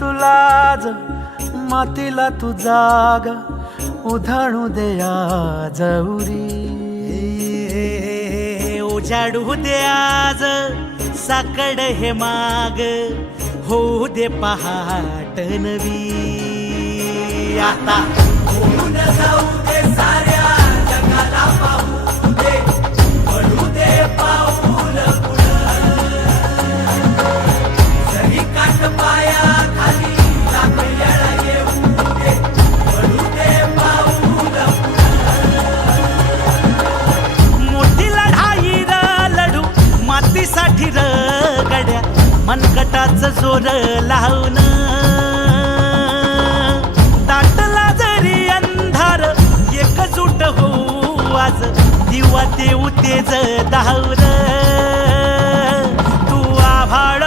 तुलाज मातीला तू जाग उधाणू दया जवरी उजाडू दे आज साकड हे माग होऊ दे पहाट नवी. आता जाऊ जोर लावून दाटला जरी अंधार एकजूट होऊ आज. दिवा देऊ तेज धावर तू आभाळ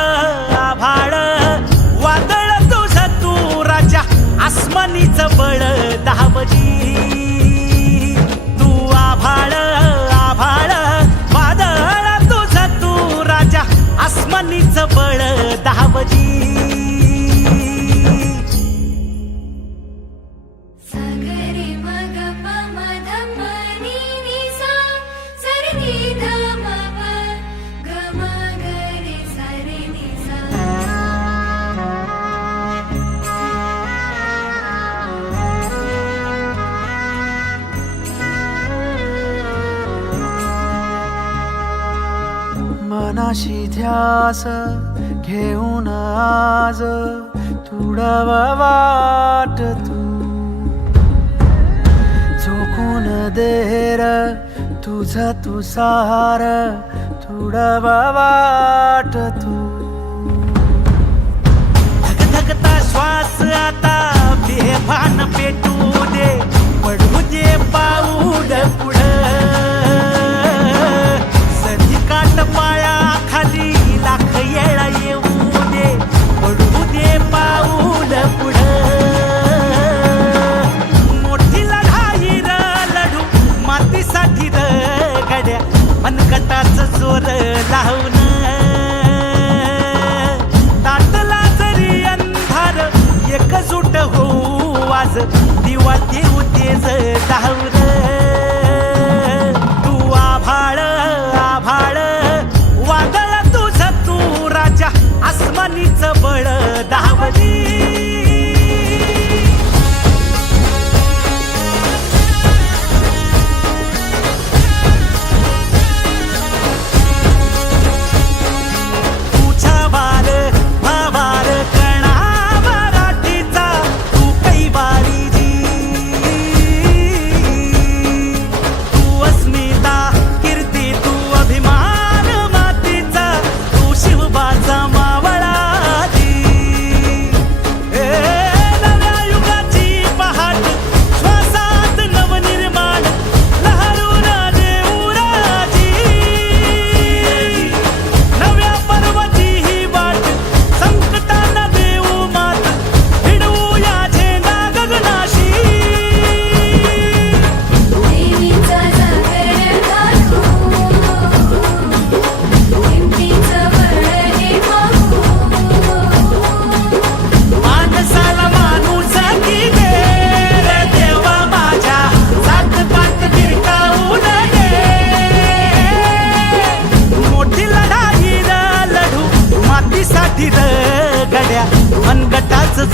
आभाळ. वादळ तुझ तू राजा आसमानीच बळ दहावजी मनाशी ध्यास घेऊन आज तुडवा वाट तू. झोकून देर तुझ तुसार तुडवा वाट तू. धकधकता श्वास आता बेभान पेटू दे. पडू दे पाऊल पुढं. गिर र गड्या मनकटाच जोर लावून दाटला जरी अंधार एकजूट होऊ आज दिवा देऊ तेज धावून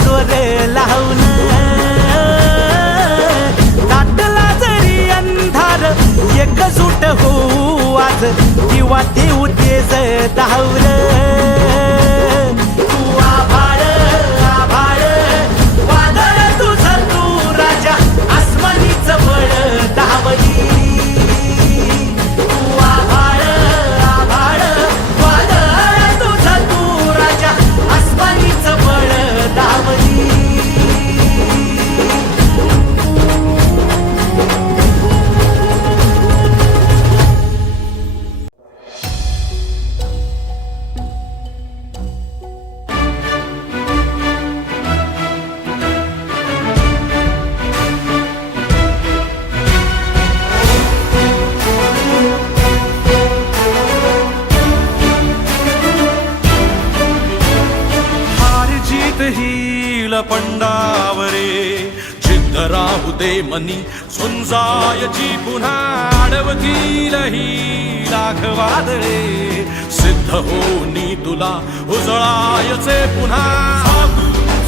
चोर लावून दाटला जरी अंधार एकजूट होऊ आज किंवा देऊ तेज धावलं पंडावरे. जिद्द राहू दे मनी झुंजायची पुन्हा अडवतील ही लाख वादळे सिद्ध होनी तुला उजळायचे पुन्हा.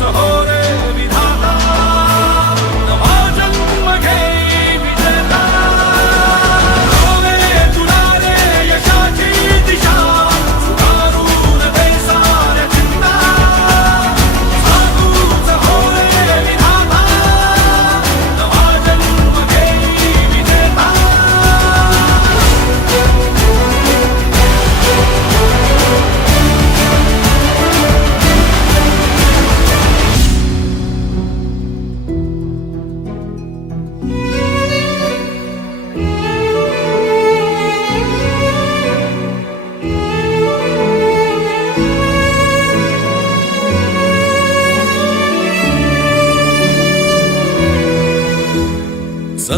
हो रे.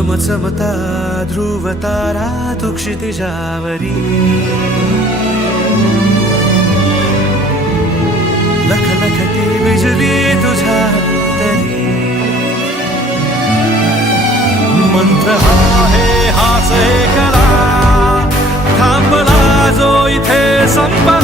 चमचमता ध्रुवतारा तु क्षितिजावरी लख लखती बिजली तुझ्या तरी। मंत्र आहे हाच एकला थांबला जो इथे संपला